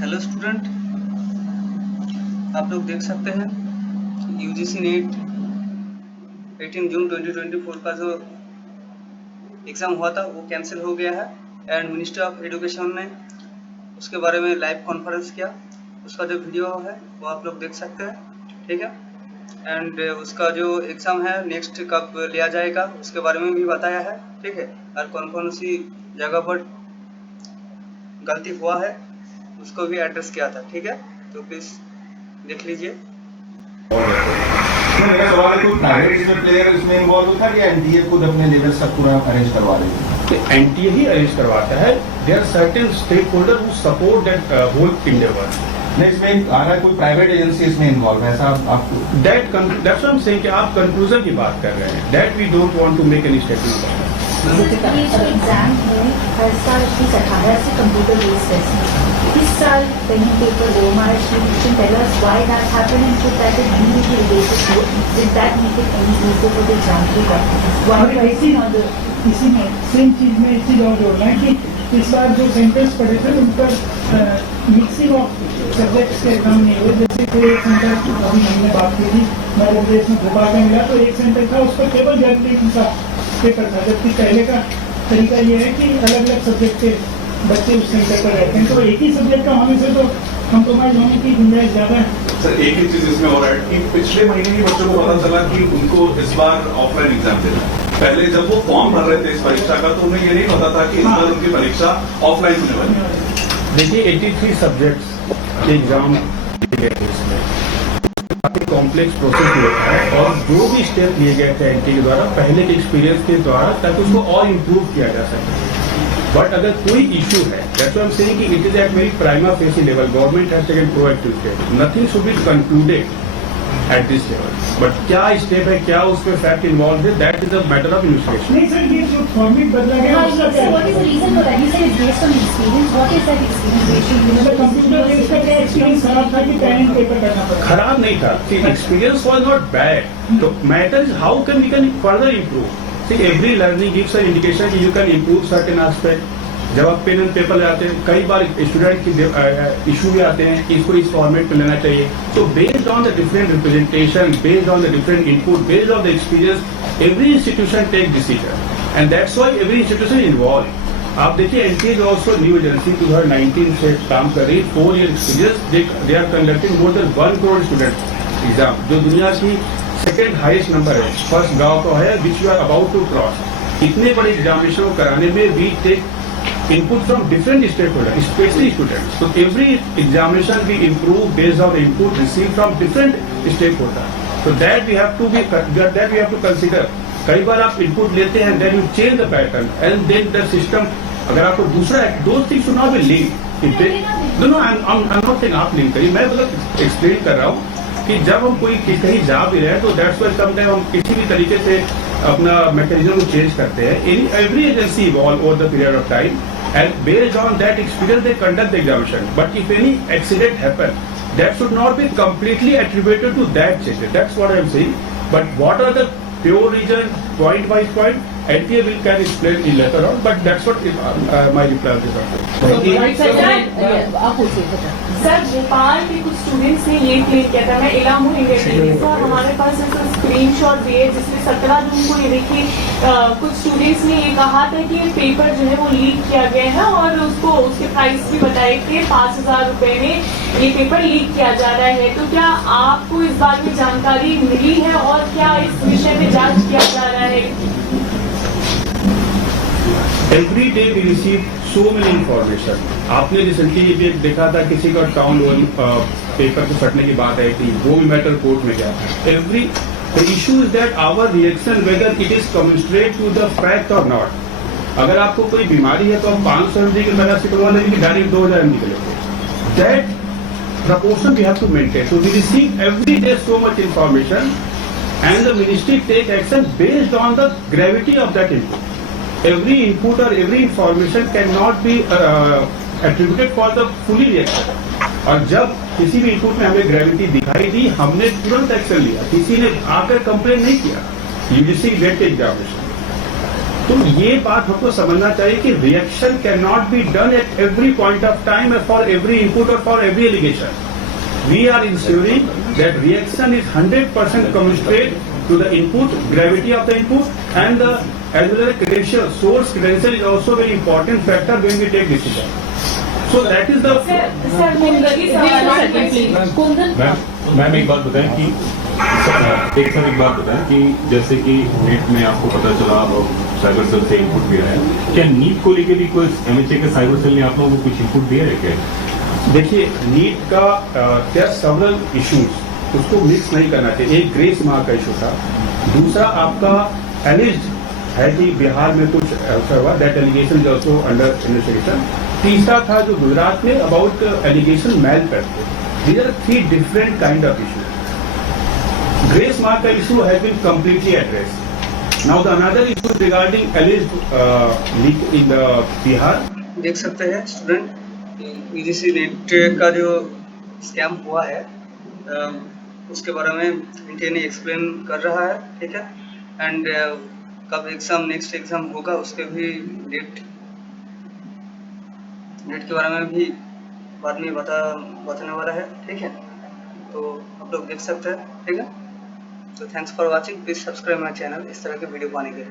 Hello student, आप लोग देख सकते हैं यूजीसी नेट 18 जून 2024 का जो एग्ज़ाम हुआ था वो कैंसिल हो गया है एंड मिनिस्ट्री ऑफ एजुकेशन ने उसके बारे में लाइव कॉन्फ्रेंस किया। उसका जो वीडियो है वो आप लोग देख सकते हैं, ठीक है। एंड उसका जो एग्ज़ाम है नेक्स्ट कब लिया जाएगा उसके बारे में भी बताया है, ठीक है। और कौन सी जगह पर गलती हुआ है उसको भी एड्रेस किया था, ठीक है। तो प्लीज़ देख लीजिए। मेरा सवाल है, कोई प्राइवेट इसमें प्लेयर इसमें इन्वॉल्व था या एनटीए खुद अपने लेवल सब पूरा अरेंज करवा रही है? एनटीए ही अरेंज करवाता है। There are certain stakeholder who support that whole endeavour. इसमें आ रहा है कोई प्राइवेट एजेंसी इसमें इन्वॉल्व है, ऐसा आपको that's what I am saying कि आप कंक्लूजन की बात कर रहे हैं। That we don't want to make any statement. ये जो एग्जाम है हर साल 18 से कंप्यूटर बेस्ड टेस्ट। इस साल pen paper OMR sheet tell us why that happened and should that be related to it? Did that make it any easier for the exam to get? Why इसी में same चीज में एक चीज और जोड़ना है कि इस बार जो सेंटर्स पड़े थे उन पर मिक्सिंग ऑफ सब्जेक्ट्स के एग्जाम नहीं हुए। जैसे कोई एक सेंटर अभी हमने बात की थी मध्य प्रदेश में भोपाल में मिला, तो एक सेंटर था उस पर केवल जर्नलिज्म का पेपर था, जबकि पहले का तरीका ये है कि अलग अलग सब्जेक्ट के बच्चे उस सेंटर पर रहते हैं। तो एक ही सब्जेक्ट का होने से तो कंप्रोमाइज होने की गुंजाइश ज़्यादा है। सर एक ही चीज इसमें और है कि पिछले महीने ही बच्चों को पता चला कि उनको इस बार ऑफलाइन एग्जाम देना है। पहले जब वो फॉर्म भर रहे थे इस परीक्षा का तो उन्हें ये नहीं पता था कि इस बार उनकी परीक्षा ऑफलाइन होने वाली है। देखिए 83 सब्जेक्ट्स के एग्जाम इसमें काफी कॉम्प्लेक्स प्रोसेस होता है और जो भी स्टेप लिए गए थे एनटीए के द्वारा पहले के एक्सपीरियंस के द्वारा ताकि उसको और इम्प्रूव किया जा सके। बट अगर कोई इशू है, that's why I am saying कि it is at very prima facie level, government has taken proactive step, nothing should be concluded at this level. But क्या स्टेप है, क्या उसमें फैक्ट इन्वॉल्व है, that is a matter of investigation. नहीं sir, ये जो format बदला गया उसका क्या what is the reason for that? You said it's based on experience. What is that experience? Computer based का क्या एक्सपीरियंस खराब था कि पेन एंड पेपर करना पड़ा? खराब नहीं था, एक्सपीरियंस वाज नॉट बैड। तो matter is how can we can further improve. See, every learning gives an indication कि you can improve certain aspect. जब आप पेन एंड पेपर लाते हैं कई बार स्टूडेंट की इशू भी आते हैं कि इसको इस फॉर्मेट में लेना चाहिए। तो based on the different representation, based on the different input, based on the experience, every institution take decision and that's why every institution involve. आप देखिए NTA is also new agency 2019 से काम कर रही, 4 year experience. They are conducting more than 1 crore student exam, जो दुनिया की second highest number है। फर्स्ट गांव का है which you are about to cross. इतने बड़े एग्जामिनेशन को कराने में we take input from different stakeholders, especially students. So every examination we improve based on the input received from different stakeholders. So that we have to consider. कई बार आप input लेते हैं, then you change the pattern, and then the system. अगर आपको दूसरा those things should not be linked. No, I'm not saying आप link करिए, मैं मतलब explain कर रहा हूँ कि जब हम कोई कहीं जा भी रहे हैं तो दैट्स व्हाई समटाइम हम किसी भी तरीके से अपना मैकेनिज्म को चेंज करते हैं। Every agency evolve over the period of time and based on that experience they conduct the examination. But if any accident happen, that should not be completely attributed to that change. That's what I am saying. But what are the pure reason, point by point, NTA can explain in later on. But that's what my reply is. Sir Bhopal के कुछ students ने ये claim किया था, मैं इलाम हूँ India TV से, और हमारे पास ऐसा स्क्रीनशॉट भी है जिसमें 17 जून को ये देखिए कुछ स्टूडेंट्स ने ये कहा था कि ये पेपर जो है वो लीक किया गया है और उसको उसके प्राइस भी बताए कि 5,000 रुपए में ये पेपर लीक किया जा रहा है। तो क्या आपको इस बारे में जानकारी मिली है और क्या इस विषय में जांच किया जा रहा है? Every day we receive so many information. आपने रिसेंटली ये भी देखा था किसी का टाउन पेपर को फटने की बात आई थी, वो भी मैटर कोर्ट में गया। The issue is that our reaction whether it is commensurate to the fact or not. अगर आपको कोई बीमारी है तो आप 500 mg की पैरासिटामोल लेंगे, डायरेक्ट 2000 mg लेंगे। That proportion we have to maintain. So we receive every day so much information and the ministry take action based on the gravity of that input. Every input or every information cannot be attributed for the fully reaction. और जब किसी भी input में हमें gravity दिखाई दी, हमने तुरंत action लिया, किसी ने आकर कंप्लेन नहीं किया। यूजीसी लेट एग्जामिनेशन तो ये बात हमको समझना चाहिए कि reaction can not be done at every point of time for every input और for every allegation. We are ensuring that reaction is 100% commensurate to the input, gravity of the input, and the as well as credential. Source credential is also very important factor when we take decision. So that is the. Sir Kundan ma'am एक बात बताएं कि एक बात बताएं कि जैसे कि नीट में आपको पता चला अब साइबर सेल से इनपुट भी आया, क्या नीट को लेकर भी कोई एमएचए के साइबर सेल ने आप लोगों को कुछ इनपुट दिया है क्या? देखिए नीट का क्या सेवरल इश्यूज, उसको मिक्स नहीं करना चाहिए. एक ग्रेस मार्क का इशू था, दूसरा आपका एलिज्ड है कि बिहार में कुछ ऐसा हुआ, that allegation is also under investigation. तीसरा था जो गुजरात में अबाउट एलिगेशन मेल करते. These are 3 different kind of issue. Grace mark का issue has been completely address. Now the another issue regarding alleged leak in the Bihar. देख सकते हैं student, UGC net का जो स्कैम हुआ है उसके बारे में इंटेन एक्सप्लेन कर रहा है, ठीक है. एंड कब एग्ज़ाम नेक्स्ट एग्ज़ाम होगा उसके भी डेट के बारे में भी बाद में बताने वाला है, ठीक है. तो आप लोग देख सकते हैं, ठीक है. तो thanks for watching. Please subscribe my channel इस तरह के वीडियो पाने के लिए.